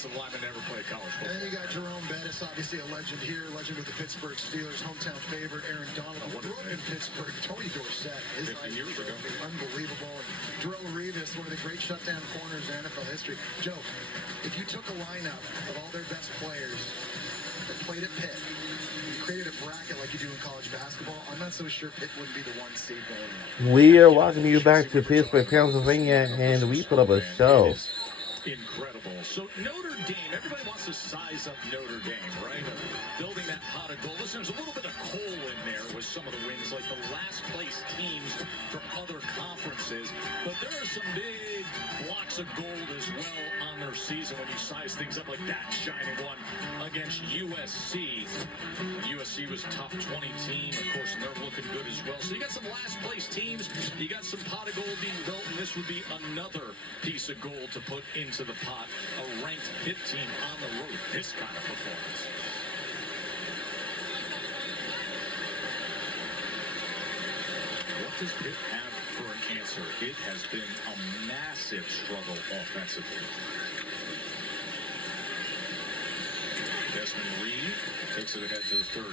offensive lineman ever played college football. And then you got Jerome Bettis, obviously a legend here, legend with the Pittsburgh Steelers, hometown favorite. Aaron Donald, who grew up in Pittsburgh. Tony Dorsett, his 50 years ago. Unbelievable. And Darrelle Revis, one of the great shutdown corners in NFL history. Joe, if you took a lineup of all their best players that played at Pitt, you created a bracket like you do in college basketball, I'm not so sure Pitt wouldn't be the one seed going. We are welcoming you back to Pittsburgh, Pennsylvania, and we put up a show. Incredible. So Notre Dame, everybody wants to size up Notre Dame, right? Building that pot of gold. Listen, there's a little bit of coal in there with some of the wins, like the last place teams from other conferences. But there are some big blocks of gold as well on their season when you size things up like that shining one against USC. USC was top 20 team. Of course, and they're looking good as well. So you got some last place teams. You got some pot of gold being built, and this would be another piece of gold to put into the pot. A ranked Pitt team on the road. This kind of performance. What does Pitt have for an answer? It has been a massive struggle offensively. Desmond Reed takes it ahead to the 30.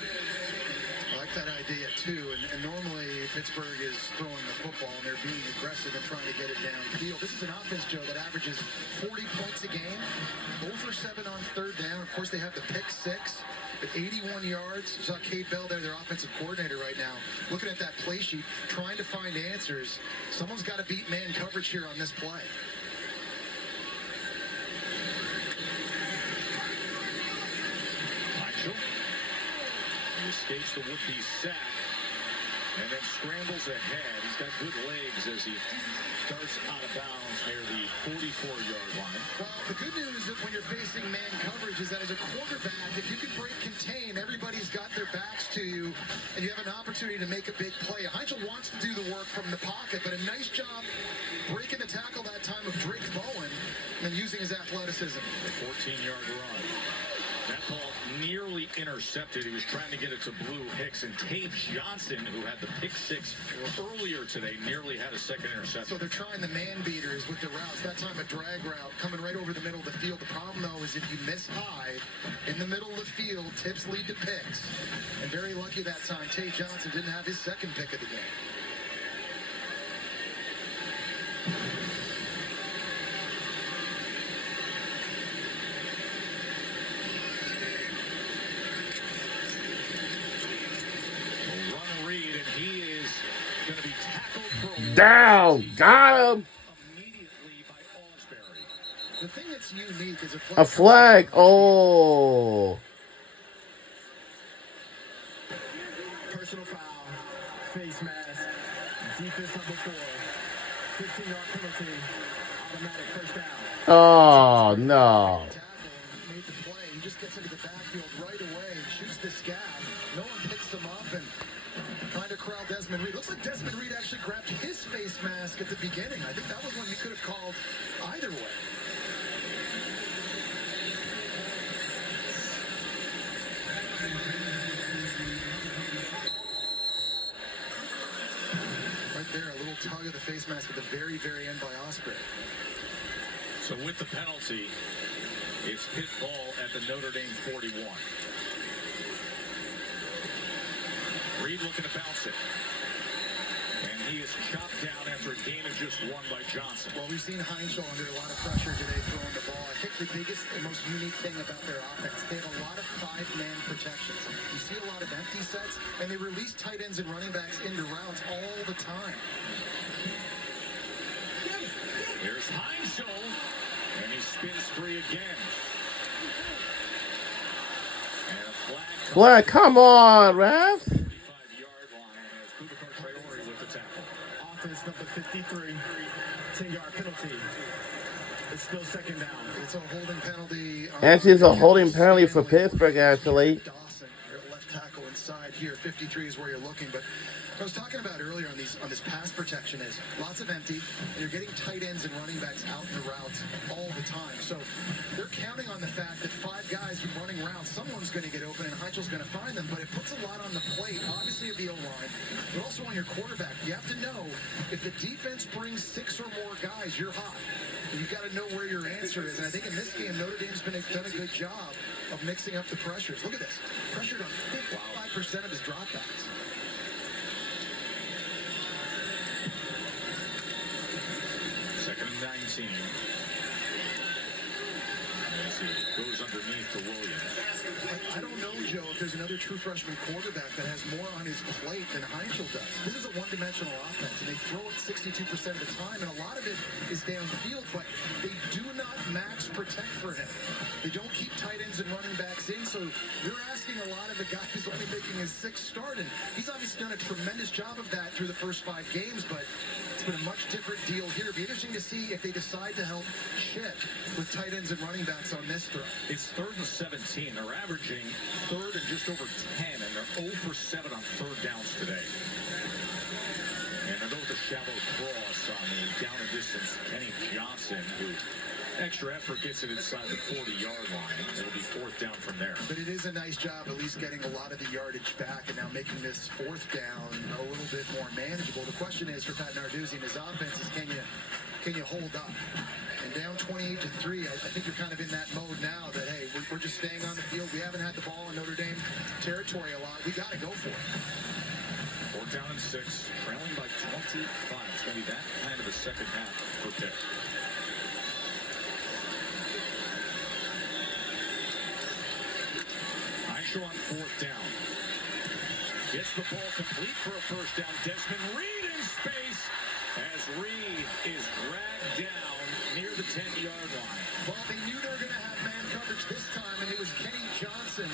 I like that idea too, and normally Pittsburgh is throwing the football and they're being aggressive and trying to get it downfield. This is an offense, Joe, that averages 40 points a game, 0 for 7 on third down. Of course, they have the pick six, but 81 yards. You saw Cade Bell there, their offensive coordinator right now, looking at that play sheet, trying to find answers. Someone's got to beat man coverage here on this play. He escapes the would-be sack and then scrambles ahead. He's got good legs as he starts out of bounds near the 44-yard line. Well, the good news is when you're facing man coverage is that as a quarterback, if you can break contain, everybody's got their backs to you, and you have an opportunity to make a big play. Heinzel wants to do the work from the pocket, but a nice job breaking the tackle that time of Drake Bowen and using his athleticism. The 14-yard run. That ball nearly intercepted. He was trying to get it to Blue Hicks, and Tate Johnson, who had the pick six earlier today, nearly had a second interception. So they're trying the man beaters with the routes. That time a drag route coming right over the middle of the field. The problem, though, is if you miss high in the middle of the field, tips lead to picks. And very lucky that time, Tate Johnson didn't have his second pick of the game. Down, got him. The thing that's unique is a flag. Oh. Personal foul, face mask, defense number 4, 15-yard penalty, automatic first down. Oh no. Made the play. He just gets into the backfield right away and shoots this gap. No one picks him up and trying to corral Desmond Reed. Looks like Desmond Reed actually grabbed his face mask at the beginning. I think that was one you could have called either way. Right there, a little tug of the face mask at the very, very end by Osprey. So with the penalty, it's Pitt ball at the Notre Dame 41. Reed looking to bounce it. And he is chopped down after a gain of just 1 by Johnson. Well, we've seen Heinzel under a lot of pressure today throwing the ball. I think the biggest and most unique thing about their offense, they have a lot of 5-man protections. You see a lot of empty sets, and they release tight ends and running backs into routes all the time. Here's Heinzel, and he spins free again. And a flag, come on, ref. Offense number 53, 10-yard penalty. It's still second down. It's a holding penalty. Actually, it's a holding penalty for Pittsburgh, actually. Dawson, your left tackle inside here. 53 is where you're looking, but I was talking about earlier on this pass protection is lots of empty, and you're getting tight ends and running backs out in the routes all the time. So they're counting on the fact that 5 guys are running routes. Someone's going to get open, and Heichel's going to find them. But it puts a lot on the plate, obviously, of the O-line, but also on your quarterback. You have to know if the defense brings 6 or more guys, you're hot. You've got to know where your answer is. And I think in this game, Notre Dame's done a good job of mixing up the pressures. Look at this. Pressured on 55% of his dropbacks. Second and 19. As he goes underneath to Williams. I don't know, Joe, if there's another true freshman quarterback that has more on his plate than Heichel does. This is a one-dimensional offense, and they throw it 62% of the time, and a lot of it is downfield, but they do not max protect for him. They don't keep tight ends and running backs in, so you're asking a lot of the guy who's only making his 6th start, and he's obviously done a tremendous job of that through the first 5 games, but it's been a much different deal here. It'll be interesting to see if they decide to help Shit with tight ends and running backs on this throw. It's 3rd and 17. They're averaging 3rd and just over 10, and they're 0 for 7 on 3rd downs today. And they'll go with the shallow cross on the down and distance. Kenny Johnson, who extra effort gets it inside the 40-yard line. It'll be 4th down from there. But it is a nice job at least getting a lot of the yardage back and now making this 4th down a little bit more manageable. The question is for Pat Narduzzi and his offense is can you hold up? And down 28-3, I think you're kind of in that mode now that, hey, we're just staying on the field. We haven't had the ball in Notre Dame territory a lot. We got to go for it. 4th down and 6, trailing by 25. It's going to be that kind of a second half for Pitt. Heichel on 4th down. Gets the ball complete for a first down. Desmond Reed in space as Reed is dragged down near the 10-yard line. Well, they knew they were going to have man coverage this time, and it was Kenny Johnson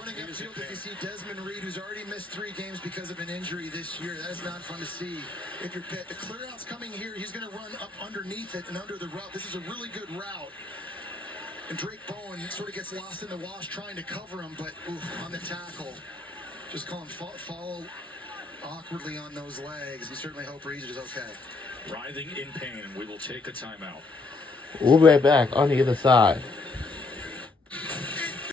running upfield. If you see Desmond Reed, who's already missed 3 games because of an injury this year, that is not fun to see if you're Pitt. The clear out's coming here. He's going to run up underneath it and under the route. This is a really good route. And Drake Bowen sort of gets lost in the wash trying to cover him, but on the tackle, just call him follow awkwardly on those legs. We certainly hope Reed is okay. Writhing in pain, we will take a timeout. We'll be right back on the other side.